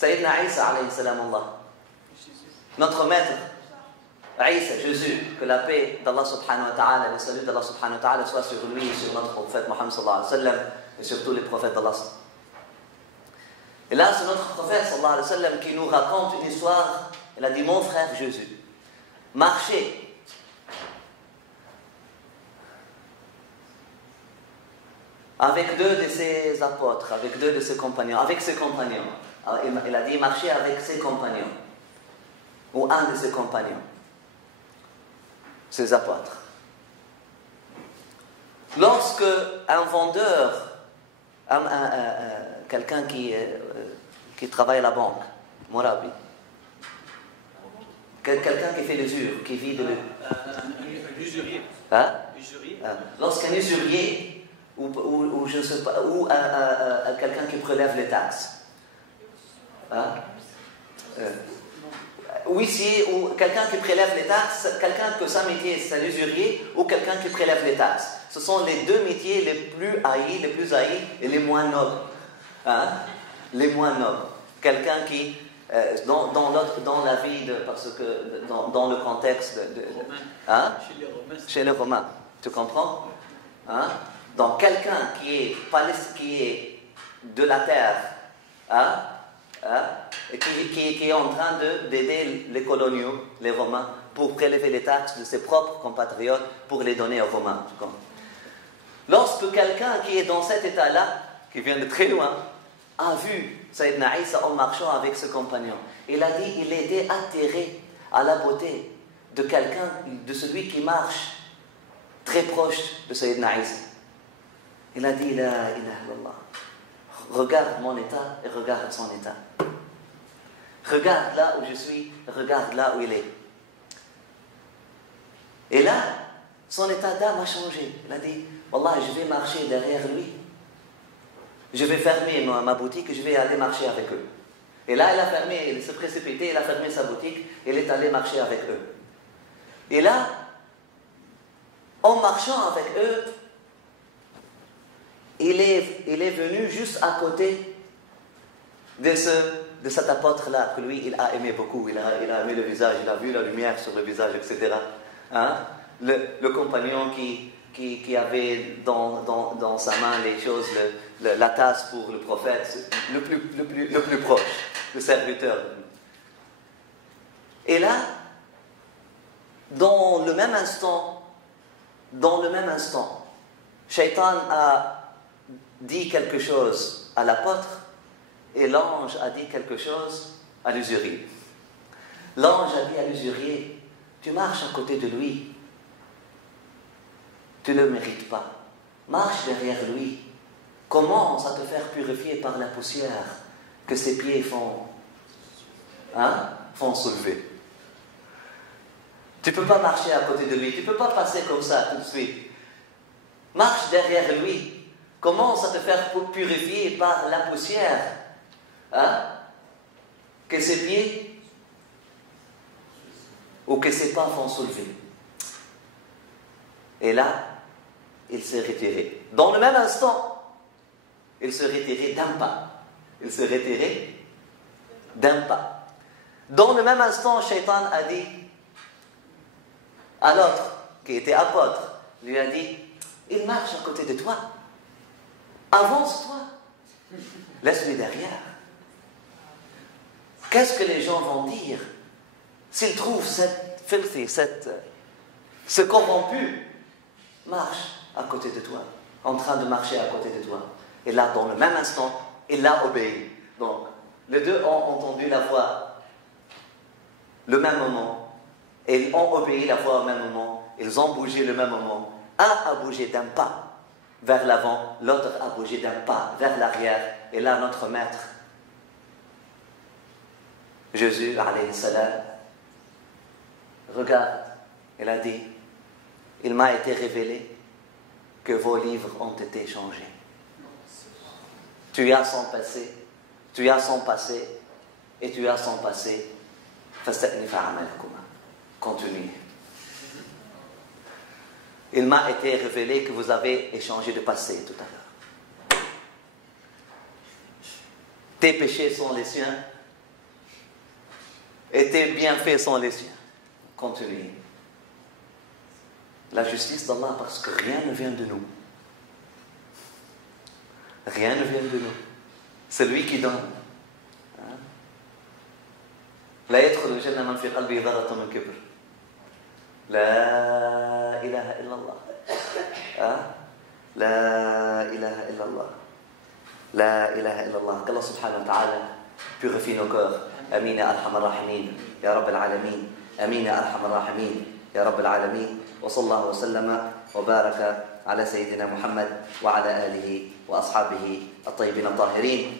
Sayyidina Isa alayhi salam Allah, notre maître Isa, Jésus, que la paix d'Allah subhanahu wa ta'ala, le salut d'Allah subhanahu wa ta'ala soit sur lui et sur notre prophète Mohammed sallallahu alayhi wa sallam et sur tous les prophètes d'Allah. Et là, c'est notre prophète sallallahu alayhi wa sallam qui nous raconte une histoire. Il a dit, mon frère Jésus, marchez avec deux de ses apôtres, avec deux de ses compagnons, avec ses compagnons. Il a dit, marchez avec ses compagnons, ou un de ses compagnons, ses apôtres. Lorsque un vendeur, quelqu'un qui travaille à la banque, Morabi, quelqu'un qui fait l'usure, qui vit de l'usurier. Hein? Usurier. Lorsqu'un usurier ou je ne sais pas, ou quelqu'un qui prélève les taxes, hein? Huissier ou quelqu'un qui prélève les taxes, quelqu'un que sa métier c'est un usurier ou quelqu'un qui prélève les taxes. Ce sont les deux métiers les plus haïs et les moins nobles. Hein? Les moins nobles. Quelqu'un qui, dans la vie, parce que dans le contexte hein? Chez les Romains, tu comprends? Hein? Donc quelqu'un qui est de la terre, hein? Hein? Et qui est en train d'aider les coloniaux, les Romains, pour prélever les taxes de ses propres compatriotes pour les donner aux Romains. Tu comprends? Lorsque quelqu'un qui est dans cet état-là, qui vient de très loin, a vu Sayyidina Isa en marchant avec ses compagnons, il a dit, il était atterré à la beauté de quelqu'un, de celui qui marche très proche de Sayyidina Isa. Il a dit, la ilaha illallah. Regarde mon état et regarde son état. Regarde là où je suis, regarde là où il est. Et là, son état d'âme a changé. Il a dit, Wallah, je vais marcher derrière lui. Je vais fermer ma boutique et je vais aller marcher avec eux. Et là, il a fermé, il s'est précipité, il a fermé sa boutique et il est allé marcher avec eux. Et là, en marchant avec eux, il est venu juste à côté de cet apôtre-là, que lui, il a aimé beaucoup, il a aimé le visage, il a vu la lumière sur le visage, etc. Hein? Le compagnon qui avait dans sa main les choses, la tasse pour le prophète, le plus proche, le serviteur. Et là, dans le même instant, Shaitan a dit quelque chose à l'apôtre et l'ange a dit quelque chose à l'usurier. L'ange a dit à l'usurier, tu marches à côté de lui, tu ne le mérites pas, marche derrière lui, commence à te faire purifier par la poussière que ses pieds font soulever. Tu ne peux pas marcher à côté de lui, tu ne peux pas passer comme ça tout de suite. Marche derrière lui. Commence à te faire purifier par la poussière que ses pieds ou que ses pas font soulever. Et là, il s'est retiré. Dans le même instant, il s'est retiré d'un pas. Il s'est retiré d'un pas. Dans le même instant, Shaitan a dit à l'autre, qui était apôtre, lui a dit, il marche à côté de toi. Avance-toi. Laisse-lui derrière. Qu'est-ce que les gens vont dire s'ils trouvent cette filthy, ce corrompu marche à côté de toi, en train de marcher à côté de toi. Et là, dans le même instant, il a obéi. Donc, les deux ont entendu la voix le même moment. Et ils ont obéi la voix au même moment. Ils ont bougé le même moment. Un a bougé d'un pas vers l'avant, l'autre a bougé d'un pas vers l'arrière. Et là, notre maître, Jésus, alayhi salam, regarde, il a dit, il m'a été révélé que vos livres ont été changés. Tu as son passé, tu as son passé, et tu as son passé. Continuez. Il m'a été révélé que vous avez échangé de passé tout à l'heure. Tes péchés sont les siens, Et tes bienfaits sont les siens. Continuez. La justice d'Allah, parce que rien ne vient de nous. Rien ne vient de nous. C'est lui qui donne. لا يدخل الجنة من في قلبه ذرة من كبر. لا إله إلا الله. لا إله إلا الله. لا إله إلا الله. qu'Allah subhanahu wa ta'ala purifie nos cœurs. Amin ya arhamar rahimin. Ya Rabb al-alamin. Amin ya arhamar rahimin. Ya Rabb al-alamin. وصلى الله وسلم وبارك على سيدنا محمد وعلى آله وأصحابه الطيبين الطاهرين.